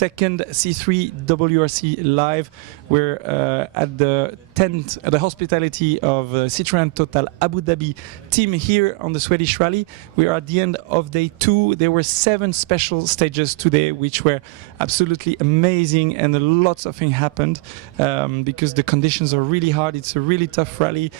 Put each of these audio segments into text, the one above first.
second C3 WRC live. We're at the tent, the hospitality of Citroën Total Abu Dhabi team here on the Swedish Rally. We are at the end of day 2. There were 7 special stages today, which were absolutely amazing, and lots of things happened because the conditions are really hard. It's a really tough rally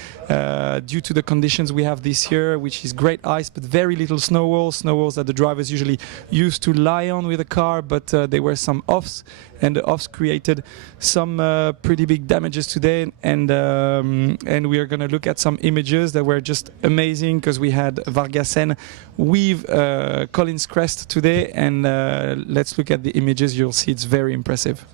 due to the conditions we have this year, which is great ice but very little snow walls that the drivers usually used to lie on with a car, but there were some offs, and the offs created some pretty big damages today, and we are going to look at some images that were just amazing, because we had Vargasen with Colin's crest today, and let's look at the images. You'll see it's very impressive.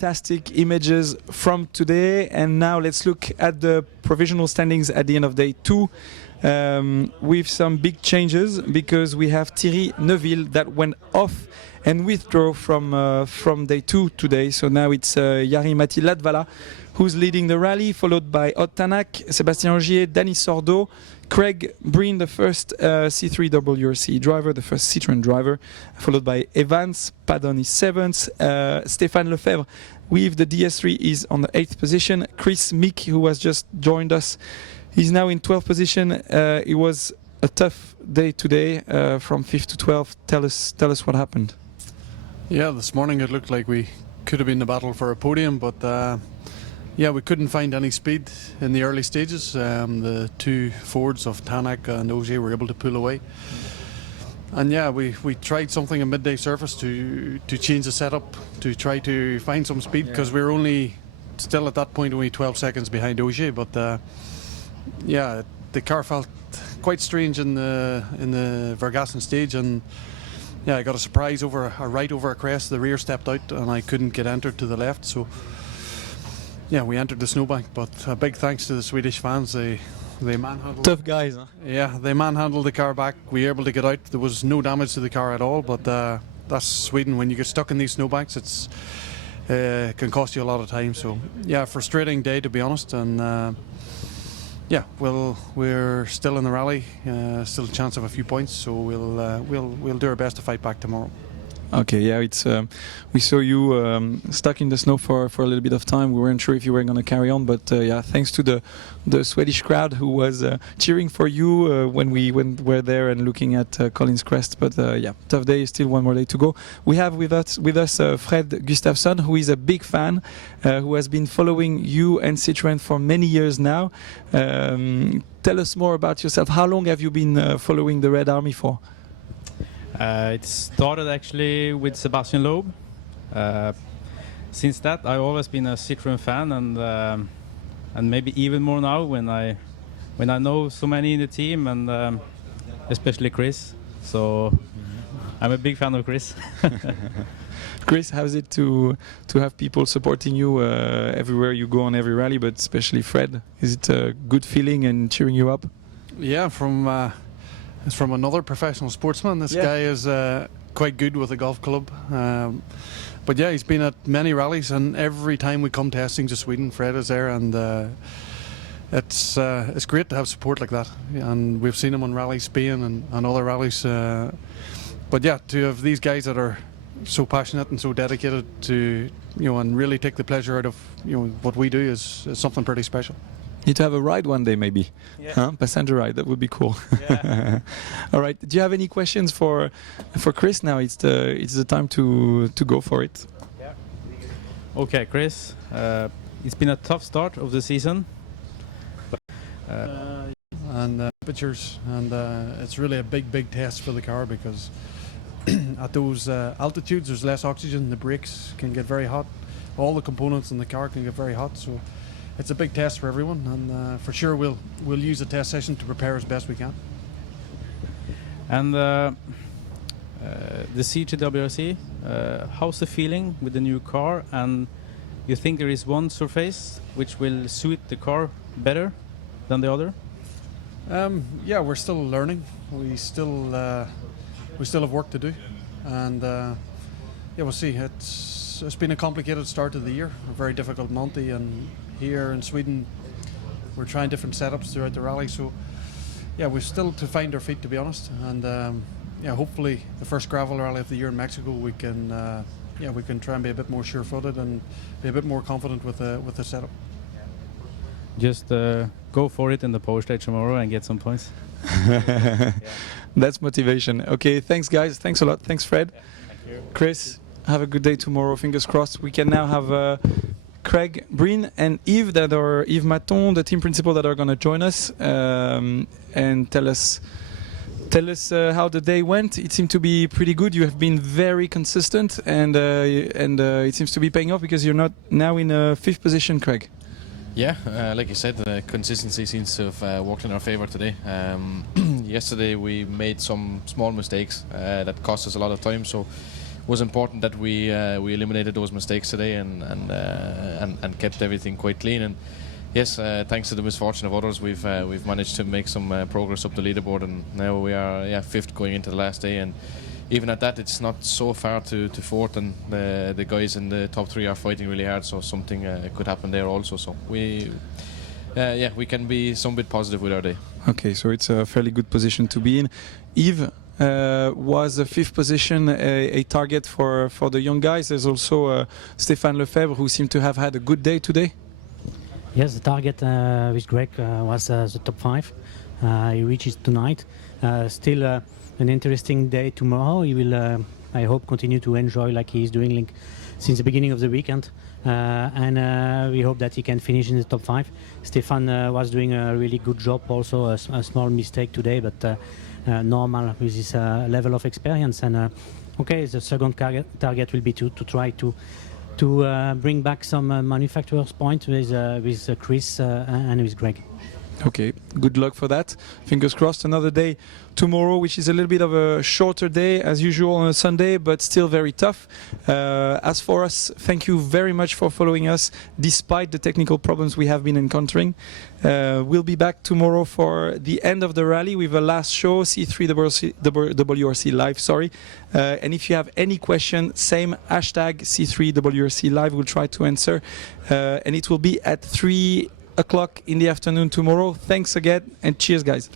Fantastic images from today, and now let's look at the provisional standings at the end of day 2 with some big changes, because we have Thierry Neuville that went off and withdrew from day 2 today. So now it's Jari-Matti Latvala who's leading the rally, followed by Odd Tanak, Sébastien Ogier, Danny Sordo, Craig Breen, the first C3 WRC driver, the first Citroën driver, followed by Evans, Padon is 7th, Stéphane Lefebvre with the DS3 is on the 8th position, Chris Meek, who has just joined us, he's now in 12th position. It was a tough day today, from 5th to 12th. Tell us what happened. Yeah, this morning it looked like we could have been in the battle for a podium, but yeah, we couldn't find any speed in the early stages. The 2 Fords of Tanak and Ogier were able to pull away. And yeah, we tried something in midday surface to change the setup, to try to find some speed, because we were only still at that point only 12 seconds behind Ogier. But yeah, the car felt quite strange in the Vergassen stage, and yeah, I got a surprise over a crest. The rear stepped out and I couldn't get entered to the left. So yeah, we entered the snowbank, but a big thanks to the Swedish fans. They manhandled. Tough guys, huh? Yeah, they manhandled the car back. We were able to get out. There was no damage to the car at all, but that's Sweden. When you get stuck in these snowbanks, it's can cost you a lot of time. So yeah, frustrating day, to be honest. And yeah, we're still in the rally, still a chance of a few points. So we'll do our best to fight back tomorrow. Okay, yeah, it's we saw you stuck in the snow for a little bit of time. We weren't sure if you were going to carry on, but yeah, thanks to the Swedish crowd who was cheering for you when we were there and looking at Colin's crest. But yeah, tough day, still one more day to go. We have with us Fred Gustafsson, who is a big fan, who has been following you and Citroën for many years now. Tell us more about yourself. How long have you been following the Red Army for? It started actually with Sebastian Loeb. Since that, I've always been a Citroën fan, and maybe even more now when I know so many in the team, and especially Chris. So I'm a big fan of Chris. Chris, how is it to have people supporting you everywhere you go on every rally, but especially Fred? Is it a good feeling and cheering you up? Yeah, it's from another professional sportsman. This guy is quite good with a golf club. But yeah, he's been at many rallies, and every time we come to Hastings to Sweden, Fred is there, and it's great to have support like that. And we've seen him on Rally Spain and other rallies. But yeah, to have these guys that are so passionate and so dedicated to, and really take the pleasure out of, what we do is something pretty special. Need to have a ride one day, maybe. Yeah. Huh? Passenger ride, that would be cool. Yeah. All right. Do you have any questions for Chris now? It's the time to go for it. Yeah. Okay, Chris. it's been a tough start of the season. And temperatures, and it's really a big test for the car because at those altitudes there's less oxygen, the brakes can get very hot, all the components in the car can get very hot, so it's a big test for everyone, and for sure we'll use the test session to prepare as best we can. And the C3 WRC, how's the feeling with the new car, and you think there is one surface which will suit the car better than the other? Yeah, we're still learning. We still have work to do, and yeah, we'll see. It's been a complicated start to the year, a very difficult Monty, and here in Sweden we're trying different setups throughout the rally. So yeah, we're still to find our feet, to be honest, and yeah, hopefully the first gravel rally of the year in Mexico we can yeah, we can try and be a bit more sure-footed and be a bit more confident with the setup. Just go for it in the power stage tomorrow and get some points. That's motivation. Okay, thanks guys. Thanks a lot. Thanks Fred. Thank you. Chris, have a good day tomorrow. Fingers crossed. We can now have Craig Breen and Yves Yves Maton, the team principal, that are going to join us and tell us how the day went. It seemed to be pretty good. You have been very consistent, and it seems to be paying off because you're not now in 5th position, Craig. Yeah, like you said, the consistency seems to have worked in our favour today. Yesterday we made some small mistakes that cost us a lot of time, so it was important that we eliminated those mistakes today and kept everything quite clean. And yes, thanks to the misfortune of others, we've managed to make some progress up the leaderboard, and now we are 5th going into the last day. And even at that, it's not so far to 4th, and the guys in the top 3 are fighting really hard, so something could happen there also. So we can be some bit positive with our day. Okay, so it's a fairly good position to be in. Yves, was a 5th position a target for the young guys? There's also Stéphane Lefebvre, who seemed to have had a good day today. Yes, the target with Greg was the top 5. He reaches tonight. Still an interesting day tomorrow. He will, I hope, continue to enjoy like he's doing since the beginning of the weekend. And we hope that he can finish in the top 5. Stéphane was doing a really good job, also a small mistake today, but normal with his level of experience. And okay, the second target will be to try to bring back some manufacturer's point with Chris and with Greg. Okay, good luck for that. Fingers crossed. Another day tomorrow, which is a little bit of a shorter day as usual on a Sunday, but still very tough. As for us, thank you very much for following us despite the technical problems we have been encountering. We'll be back tomorrow for the end of the rally with a last show, C3 WRC Live, sorry. And if you have any question, same hashtag C3 WRC Live, we'll try to answer. And it will be at 3 o'clock in the afternoon tomorrow. Thanks again, and cheers guys.